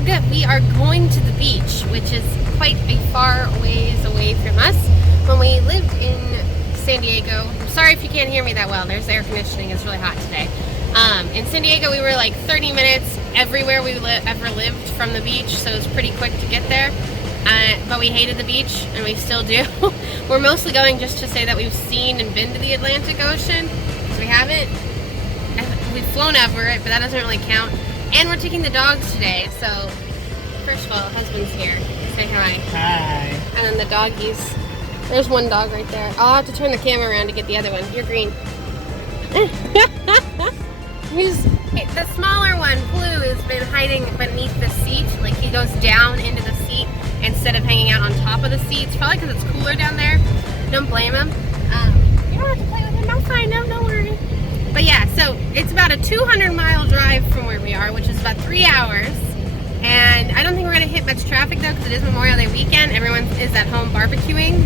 vlog. We are going to the beach, which is quite a far ways away from us. When we lived in San Diego, I'm sorry if you can't hear me that well, there's air conditioning, it's really hot today. In San Diego we were like 30 minutes everywhere we ever lived from the beach, so it was pretty quick to get there. But we hated the beach, and we still do. We're mostly going just to say that we've seen and been to the Atlantic Ocean, because we haven't. We've flown over it, but that doesn't really count. And we're taking the dogs today, so first of all, husband's here. Say hi. Hi. And then the doggies. There's one dog right there. I'll have to turn the camera around to get the other one. You're green. The smaller one, Blue, has been hiding beneath the seat. Like, he goes down into the seat instead of hanging out on top of the seat. It's probably because it's cooler down there. Don't blame him. You don't have to play with him. I'm fine. No, don't worry. But yeah, so it's about a 200-mile drive from where we are, which is about 3 hours. And I don't think we're going to hit much traffic, though, because it is Memorial Day weekend. Everyone is at home barbecuing.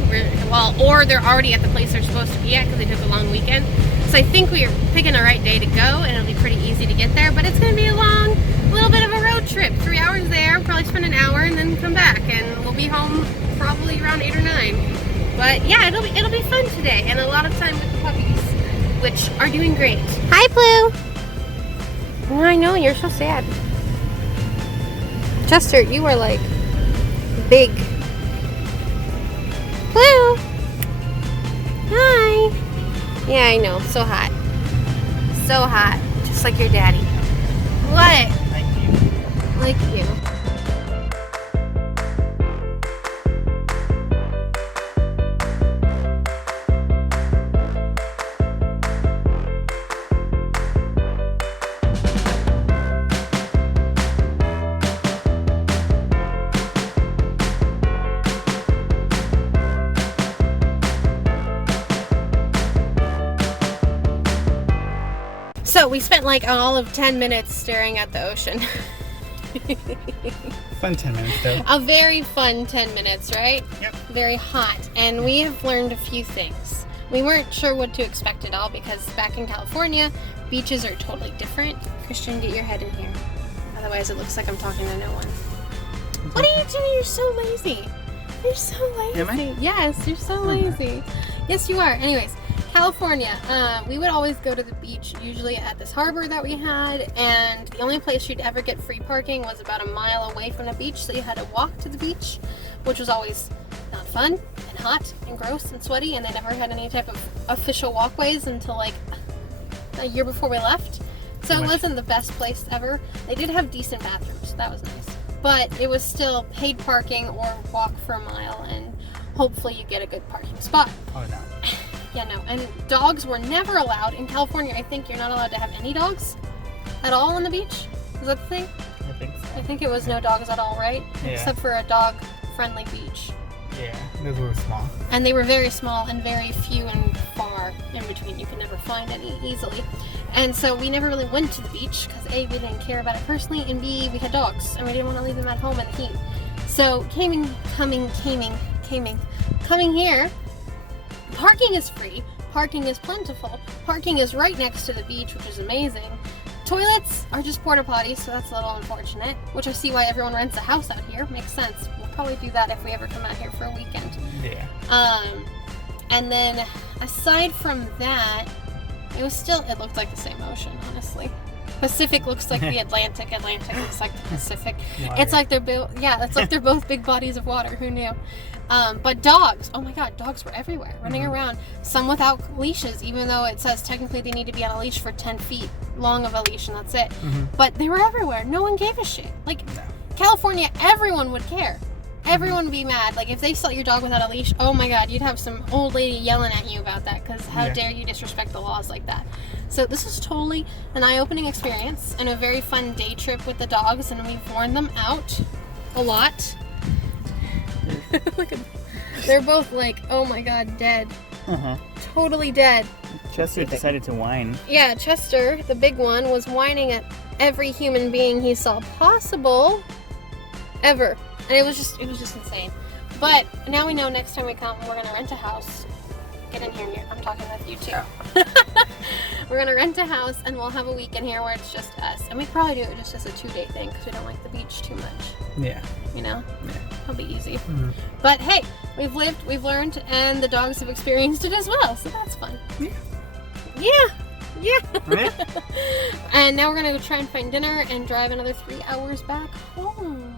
Or they're already at the place they're supposed to be at because they took a long weekend. So I think we're picking the right day to go, and it'll be pretty easy to get there. But it's going to be a little bit of a road trip. 3 hours there, probably spend an hour, and then come back. And we'll be home probably around 8 or 9. But yeah, it'll be fun today, and a lot of time with the puppies, which are doing great. Hi, Blue. Oh, I know, you're so sad. Chester, you are like big. Blue. Hi. Yeah, I know. So hot. So hot. Just like your daddy. What? Thank you. Like you. So we spent like all of 10 minutes staring at the ocean. Fun 10 minutes though. A very fun 10 minutes, right? Yep. Very hot. And we have learned a few things. We weren't sure what to expect at all because back in California, beaches are totally different. Christian, get your head in here. Otherwise it looks like I'm talking to no one. What are you doing? You're so lazy. You're so lazy. Am I? Yes, you're so lazy. Yes, you are. Anyways, California, we would always go to the beach, usually at this harbor that we had, and the only place you'd ever get free parking was about a mile away from the beach, so you had to walk to the beach, which was always not fun, and hot, and gross, and sweaty, and they never had any type of official walkways until like a year before we left, so it wasn't the best place ever. They did have decent bathrooms, so that was nice, but it was still paid parking or walk for a mile, and hopefully you get a good parking spot. Oh, no. Yeah, no, and dogs were never allowed. In California, I think you're not allowed to have any dogs at all on the beach. Is that the thing? I think so. I think it was no dogs at all, right? Yeah. Except for a dog-friendly beach. Yeah, those were small. And they were very small and very few and far in between. You could never find any easily. And so we never really went to the beach because A, we didn't care about it personally, and B, we had dogs, and we didn't want to leave them at home in the heat. So coming here, parking is free, parking is plentiful, parking is right next to the beach, which is amazing. Toilets are just porta potties, so that's a little unfortunate, which I see why everyone rents a house out here. Makes sense. We'll probably do that if we ever come out here for a weekend. Yeah. And then aside from that, it looked like the same ocean, honestly. Pacific looks like the Atlantic. Atlantic looks like the Pacific. Water. It's like they're both big bodies of water. Who knew? But dogs, oh my god, dogs were everywhere, running around. Some without leashes, even though it says technically they need to be on a leash for 10 feet long of a leash, and that's it. But they were everywhere. No one gave a shit. Like, No. California, everyone would care. Everyone would be mad. Like, if they saw your dog without a leash, oh my god, you'd have some old lady yelling at you about that, because how dare you disrespect the laws like that. So this is totally an eye-opening experience and a very fun day trip with the dogs, and we've worn them out a lot. Look at, they're both like, oh my god, dead. Totally dead. Chester decided to whine. Yeah, Chester, the big one, was whining at every human being he saw possible ever. And it was just insane. But now we know next time we come, we're gonna rent a house. Get in here. I'm talking with you too. We're gonna rent a house and we'll have a weekend here where it's just us. And we probably do it just as a 2-day thing because we don't like the beach too much. Yeah. You know? Yeah. It'll be easy. Mm-hmm. But hey, we've lived, we've learned, and the dogs have experienced it as well. So that's fun. Yeah. Yeah. Yeah. Right? And now we're gonna go try and find dinner and drive another 3 hours back home.